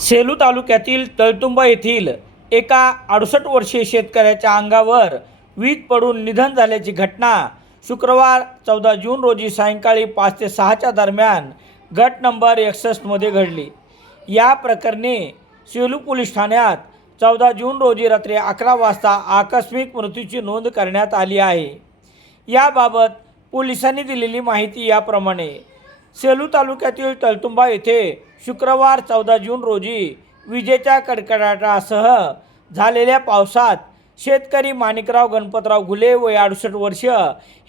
सेलू तालुक्यातील तळतुंबा येथील एका अडुसष्ट वर्षीय शेतकऱ्याच्या अंगावर वीज पडून निधन झाल्याची घटना शुक्रवार चौदा जून रोजी सायंकाळी पाच ते सहाच्या दरम्यान गट नंबर एकसष्टमध्ये घडली. या प्रकरणी सेलू पोलीस ठाण्यात चौदा जून रोजी रात्री अकरा वाजता आकस्मिक मृत्यूची नोंद करण्यात आली आहे. याबाबत पोलिसांनी दिलेली माहिती याप्रमाणे सेलू तालुक्यातील तळतुंबा येथे शुक्रवार चौदा जून रोजी विजेच्या कडकडाटासह झालेल्या पावसात शेतकरी माणिकराव गणपतराव घुले वय अडुसष्ट वर्ष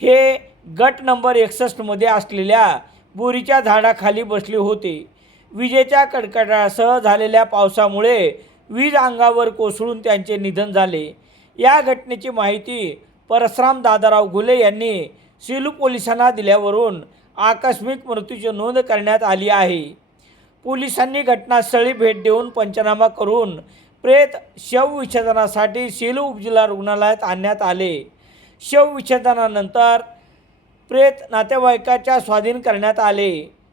हे गट नंबर एकसष्टमध्ये असलेल्या बोरीच्या झाडाखाली बसले होते. विजेच्या कडकडासह झालेल्या पावसामुळे वीज अंगावर कोसळून त्यांचे निधन झाले. या घटनेची माहिती परशुराम दादाराव घुले यांनी सेलू पोलिसांना दिल्यावरून आकस्मिक मृत्यूची नोंद करण्यात आली आहे. पोलिसांनी घटनास्थळी भेट देऊन पंचनामा करून प्रेत शवविच्छेदनासाठी सेलू उपजिल्हा रुग्णालयात आणण्यात आले. शवविच्छेदनानंतर प्रेत नातेवाईकाच्या स्वाधीन करण्यात आले.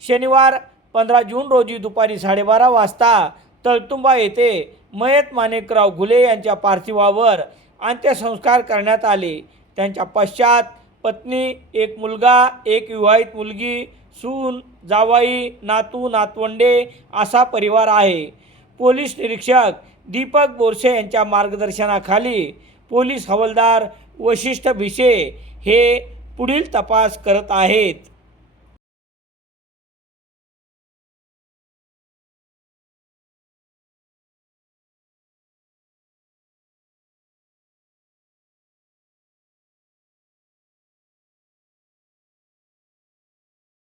शनिवार पंधरा जून रोजी दुपारी साडेबारा वाजता तळतुंबा येथे मयत माणिकराव घुले यांच्या पार्थिवावर अंत्यसंस्कार करण्यात आले. त्यांच्या पश्चात पत्नी एक मुलगा एक विवाहित मुलगी सून जावाई नातू नातवंडे असा परिवार आहे. पोलीस निरीक्षक दीपक बोरसे यांच्या मार्गदर्शनाखाली पोलीस हवालदार वशिष्ठ भिसे हे पुढील तपास करत आहेत.